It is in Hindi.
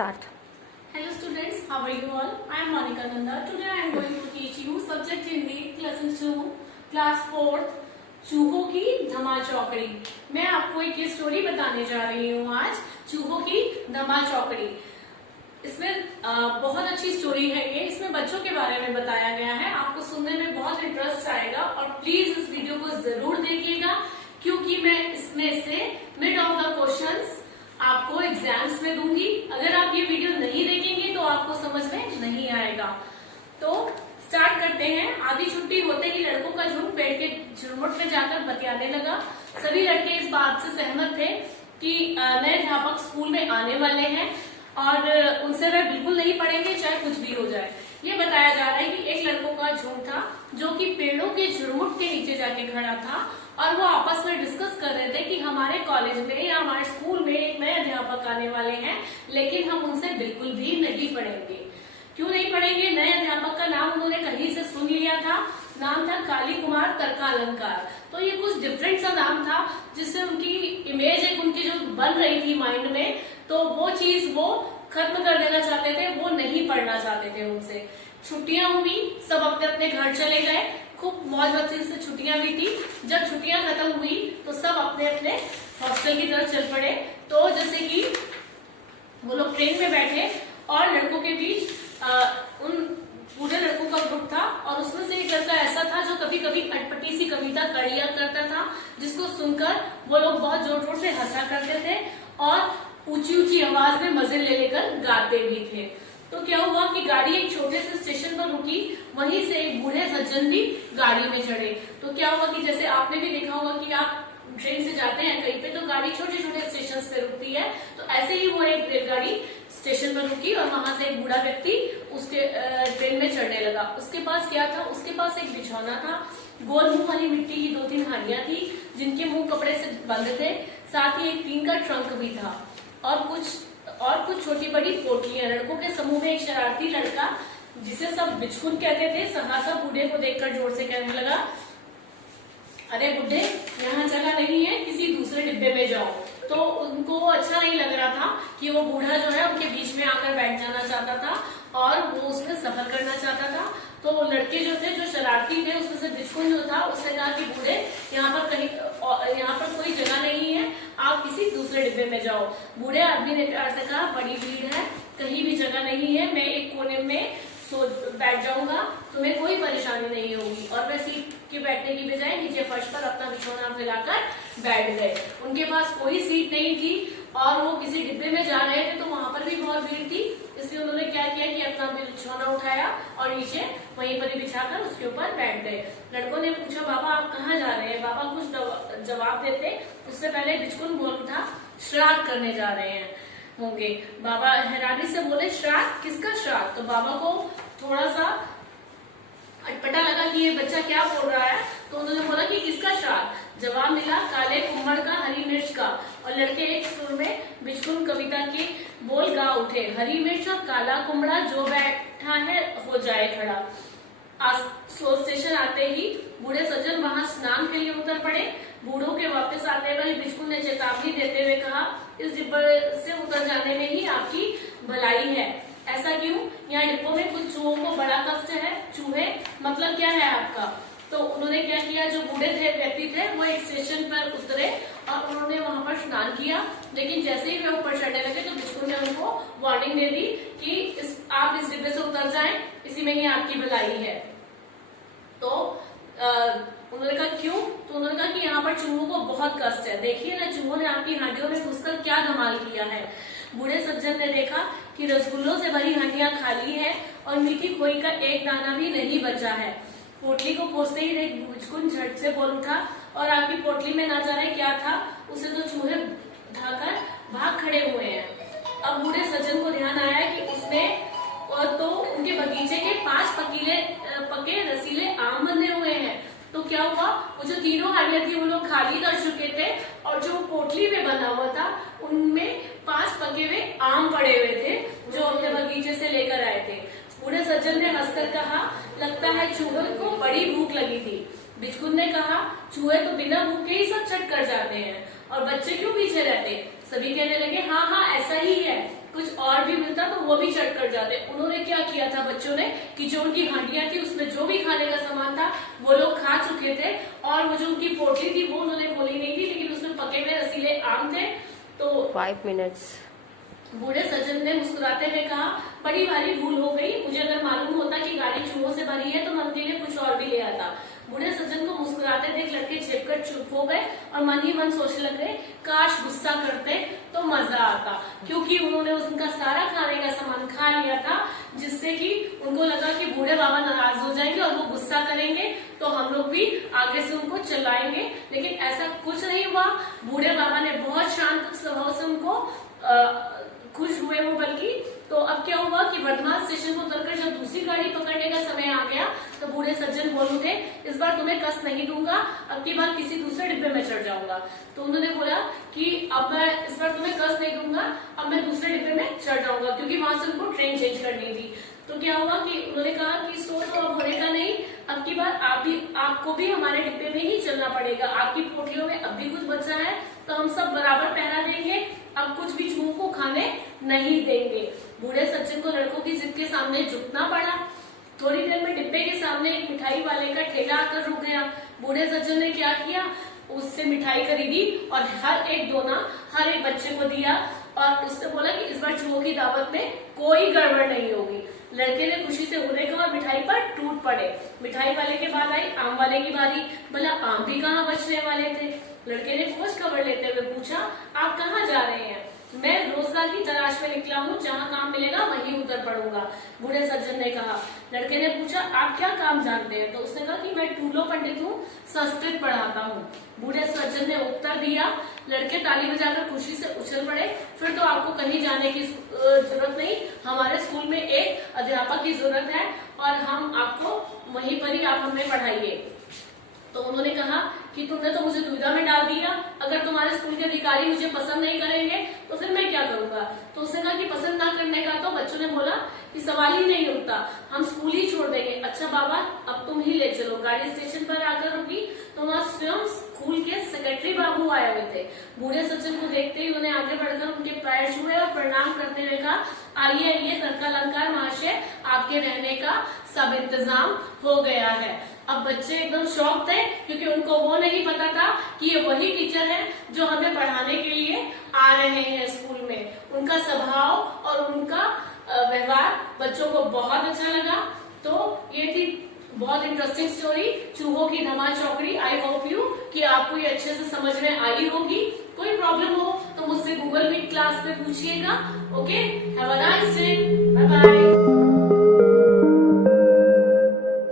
start. Hello students, how are you all? I am Monica Nanda. Today I am going to teach you subject Hindi lesson 2 class 4th चूहों की धमा चौकड़ी। मैं आपको एक स्टोरी बताने जा रही हूँ आज, चूहों की धमा चौकड़ी। इसमें बहुत अच्छी स्टोरी है ये। इसमें बच्चों के बारे में बताया गया है। आपको सुनने में बहुत इंटरेस्ट आएगा और प्लीज इस वीडियो को जरूर देखिएगा, क्योंकि मैं इसमें से मिड ऑफ द क्वेश्चंस आपको एग्जाम्स में दूंगी। अगर आप ये वीडियो नहीं देखेंगे तो आपको समझ में नहीं आएगा। तो स्टार्ट करते हैं। आधी छुट्टी होते ही लड़कों का झुंड पेड़ के झुरमुट में जाकर बतियाने लगा। सभी लड़के इस बात से सहमत थे कि नए अध्यापक स्कूल में आने वाले हैं और उनसे वे बिल्कुल नहीं पढ़ेंगे, चाहे कुछ भी हो जाए। ये बताया जा रहा है कि एक लड़कों का झुंड था जो कि पेड़ों के झुरमुट के नीचे जाके खड़ा था और वो आपस में डिस्कस कर रहे थे कि हमारे कॉलेज में या हमारे स्कूल में एक नए अध्यापक आने वाले हैं, लेकिन हम उनसे बिल्कुल भी नहीं पढ़ेंगे। क्यों नहीं पढ़ेंगे? नए अध्यापक का नाम उन्होंने कहीं से सुन लिया था। नाम था काली कुमार तर्कालंकार। तो ये कुछ डिफरेंट सा नाम था जिससे उनकी इमेज एक उनकी जो बन रही थी माइंड में, तो वो चीज वो खत्म कर देना चाहते थे। वो नहीं पढ़ना चाहते थे उनसे। छुट्टियां हुई, सब अपने अपने घर चले गए। खूब मौज मस्ती से छुट्टियां भी थी। जब छुट्टियां खत्म हुई तो सब अपने अपने हॉस्टल की तरफ चल पड़े। तो जैसे कि वो लोग ट्रेन में बैठे और लड़कों के बीच उन पूरे लड़कों का ग्रुप था और उसमें से एक लड़का ऐसा था जो कभी कभी अटपटी सी कविता कर लिया करता था, जिसको सुनकर वो लोग बहुत जोर जोर से हंसा करते थे और ऊंची ऊंची आवाज में मजे ले लेकर गाते भी थे। तो क्या हुआ कि गाड़ी एक छोटे से स्टेशन पर रुकी। वहीं से एक बूढ़े सज्जन भी गाड़ी में चढ़े। तो क्या हुआ कि जैसे आपने भी देखा होगा कि आप ट्रेन से जाते हैं कहीं पे तो गाड़ी छोटे छोटे स्टेशन पे रुकती है, तो ऐसे ही वो एक रेलगाड़ी स्टेशन पर रुकी और वहां से एक बूढ़ा व्यक्ति उसके ट्रेन में चढ़ने लगा। उसके पास क्या था? उसके पास एक बिछौना था, गोल मुंह वाली मिट्टी की 2-3 हांडियां थी जिनके मुंह कपड़े से बंद थे, साथ ही एक टीन का ट्रंक भी था और कुछ छोटी बड़ी पोटलियां। लड़कों के समूह में एक शरारती लड़का, जिसे सब बिचकुन कहते थे, सहसा बूढ़े को देखकर जोर से कहने लगा, अरे बुढ़े, यहाँ जगह नहीं है, किसी दूसरे डिब्बे में जाओ। तो उनको अच्छा नहीं लग रहा था कि वो बूढ़ा जो है उनके बीच में आकर बैठ जाना चाहता था और वो उसमें सफर करना चाहता था। तो लड़के जो थे, जो शरारती थे, उसमें से बिचकुन जो था, उसने कहा कि बूढ़े, यहाँ पर कोई जगह नहीं है, आप किसी दूसरे डिब्बे में जाओ। बूढ़े आदमी ने प्यार से कहा, बड़ी भीड़ है, कहीं भी जगह नहीं है, मैं एक कोने में बैठ जाऊंगा, तुम्हें कोई परेशानी नहीं होगी। और वे सीट के बैठने की बजाय नीचे फर्श पर अपना बिछौना फैलाकर बैठ गए। उनके पास कोई सीट नहीं थी और वो किसी डिब्बे में जा रहे थे, तो वहां पर भी बहुत भीड़ थी। इसलिए उन्होंने क्या किया कि अपना बिछौना उठाया और नीचे वहीं पर ही बिछाकर उसके ऊपर बैठ गए। लड़कों ने पूछा, बाबा आप कहाँ जा रहे हैं? बाबा कुछ जवाब देते उससे पहले बिचकुन बोल उठा, श्राद्ध करने जा रहे हैं होंगे। बाबा हैरानी से बोले, श्राद्ध? किसका श्राद्ध? तो बाबा को थोड़ा सा अटपटा लगा कि ये बच्चा क्या बोल रहा है, तो उन्होंने बोला कि किसका श्राद्ध? जवाब मिला, काले कुम्हड़ का, हरी मिर्च का। और लड़के एक सुर में बिचकुन कविता के बोल गा उठे, हरी मिर्च और काला कुम्हड़ा, जो बैठा है हो जाए खड़ा। स्टेशन आते ही बूढ़े सज्जन वहां स्नान के लिए उतर पड़े। बूढ़ों के वापस आने पर बिचकुन ने चेतावनी देते हुए कहा, इस डिब्बे से उतर जाने में ही आपकी भलाई है। ऐसा क्यों? यहाँ डिब्बों में कुछ चूहों को बड़ा कष्ट है। चूहे मतलब क्या है आपका? तो उन्होंने क्या किया, जो बूढ़े व्यक्ति थे वो एक स्टेशन पर उतरे और उन्होंने वहां पर स्नान किया। लेकिन जैसे ही वे ऊपर चढ़ने लगे तो बिचकुन ने उनको वार्निंग दे दी कि आप इस डिब्बे से उतर जाएं, इसी में ही आपकी भलाई है। तो उन्होंने कहा क्यों? तो उन्होंने कहा कि यहाँ पर चूहों को बहुत कष्ट है। देखिए ना, चूहों ने आपकी हांडियों में घुसकर क्या धमाल किया है। बूढ़े सज्जन ने देखा कि रसगुल्लों से भरी हांडियां खाली है और मीठी खोई का एक दाना भी नहीं बचा है। पोटली को खोजते ही देख बिचकुन झट से बोल उठा, और आपकी पोटली में ना जाने क्या था, उसे तो चूहे उठाकर भाग खड़े हुए हैं। अब बूढ़े सज्जन को ध्यान आया कि उसमें तो उनके बगीचे के 5 पके रसीले आम बने हुए हैं। तो क्या हुआ, वो जो तीनों हांडियां थी वो लोग खाली कर चुके थे और जो पोटली में बना हुआ था उनमें 5 पके हुए आम पड़े हुए थे जो अपने बगीचे से लेकर आए थे। बूढ़े सज्जन ने हंसकर कहा, लगता है चूहे को बड़ी भूख लगी थी। बिचकुन ने कहा, चूहे तो बिना भूखे ही सब चट कर जाते हैं और बच्चे क्यों पीछे रहते? सभी कहने लगे, हाँ हाँ ऐसा ही है, कुछ और भी मिलता तो वो भी चट कर जाते। उन्होंने क्या किया था बच्चों ने कि जो उनकी हांडियां थी उसमें जो भी खाने का सामान था वो लोग खा चुके थे, और वो जो उनकी पोटली थी वो उन्होंने खोली नहीं थी, लेकिन उसमें पके हुए रसीले आम थे। तो 5 minutes। बूढ़े सज्जन ने मुस्कुराते हुए कहा, बड़ी भारी भूल हो गई, मुझे अगर मालूम होता कि गाड़ी चूहों से भरी है तो मैं उनके लिए कुछ और भी ले आता। बूढ़े सज्जन को मुस्कुराते देख लड़के छिपकर चुप हो गए और मन ही मन सोचने लगे, काश गुस्सा करते तो मजा आता, क्योंकि उन्होंने उनका सारा खाने का सामान खा लिया था, जिससे कि उनको लगा कि बूढ़े बाबा नाराज हो जाएंगे और वो गुस्सा करेंगे तो हम लोग भी आगे से उनको चलाएंगे। लेकिन ऐसा कुछ नहीं हुआ। बूढ़े बाबा ने बहुत शांत स्वभाव से उनको खुश हुए वो, बल्कि तो अब क्या हुआ कि वर्धमान स्टेशन को उतरकर जब दूसरी गाड़ी पकड़ने का समय आ गया तो बूढ़े सज्जन बोल उठे, इस बार तुम्हें कष्ट नहीं दूंगा, अब की बार किसी दूसरे डिब्बे में चढ़ जाऊंगा। तो उन्होंने बोला कि अब मैं इस बार तुम्हें कष्ट नहीं दूंगा, अब मैं दूसरे डिब्बे में चढ़ जाऊंगा, क्योंकि वहां से उनको ट्रेन चेंज करनी थी। तो क्या हुआ कि उन्होंने कहा कि सो तो अब होने का नहीं, अब की बार आपको भी हमारे डिब्बे में ही चलना पड़ेगा, आपकी पोटलियों में अब भी कुछ बचा है तो हम सब बराबर पहरा देंगे, अब कुछ भी चूहों को खाने नहीं देंगे। बूढ़े सज्जन को लड़कों की जिद के सामने झुकना पड़ा। थोड़ी देर में डिब्बे के सामने एक मिठाई वाले का ठेला आकर रुक गया। बूढ़े सज्जन ने क्या किया, उससे मिठाई खरीदी और हर एक दोना हर एक बच्चे को दिया और उससे बोला कि इस बार चूहों की दावत में कोई गड़बड़ नहीं होगी। लड़के ने खुशी से उड़े कहा और मिठाई पर टूट पड़े। मिठाई वाले के बाद आई आम वाले की बारी। भला आम भी कहाँ बचने वाले थे। लड़के ने खोज खबर लेते हुए पूछा, आप कहाँ जा रहे हैं? मैं रोजगार की तलाश में निकला हूँ, जहाँ काम मिलेगा वहीं उतर पड़ूंगा, बूढ़े सज्जन ने कहा। लड़के ने पूछा, आप क्या काम जानते हैं? तो उसने कहा कि मैं टूलो पंडित हूँ, संस्कृत पढ़ाता हूँ। बूढ़े सज्जन ने उत्तर दिया। लड़के ताली बजाकर खुशी से उछल पड़े। फिर तो आपको कहीं जाने की जरूरत नहीं, हमारे स्कूल में एक अध्यापक की जरूरत है और हम आपको वहीं पर ही आप हमें पढ़ाइए। तो उन्होंने कहा कि तुमने तो मुझे दुविधा में डाल दिया, अगर तुम्हारे स्कूल के अधिकारी मुझे पसंद नहीं करेंगे तो फिर मैं क्या करूंगा? तो उसने कहा कि पसंद ना करने का तो बच्चों ने बोला कि सवाल ही नहीं उठता, हम स्कूल ही छोड़ देंगे। अच्छा बाबा, अब तुम ही ले चलो। गाड़ी स्टेशन पर आकर रुकी तो वहाँ स्वयं स्कूल के सेक्रेटरी बाबू आए हुए थे। बूढ़े सज्जन को देखते ही उन्होंने आगे बढ़कर उनके पैर छुए और प्रणाम करते हुए कहा, आइए आइए तर्कालंकार महाशय, आपके रहने का सब इंतजाम हो गया है। अब बच्चे एकदम शॉक थे, क्योंकि उनको वो नहीं पता था कि ये वही टीचर है जो हमें पढ़ाने के लिए आ रहे हैं स्कूल में। उनका स्वभाव और उनका व्यवहार बच्चों को बहुत अच्छा लगा। तो ये थी बहुत इंटरेस्टिंग स्टोरी, चूहों की धमा चौकड़ी। आई होप यू कि आपको ये अच्छे से समझ में आई होगी। कोई प्रॉब्लम हो तो मुझसे गूगल मीट क्लास पे पूछिएगा। Okay, have a nice day, bye bye.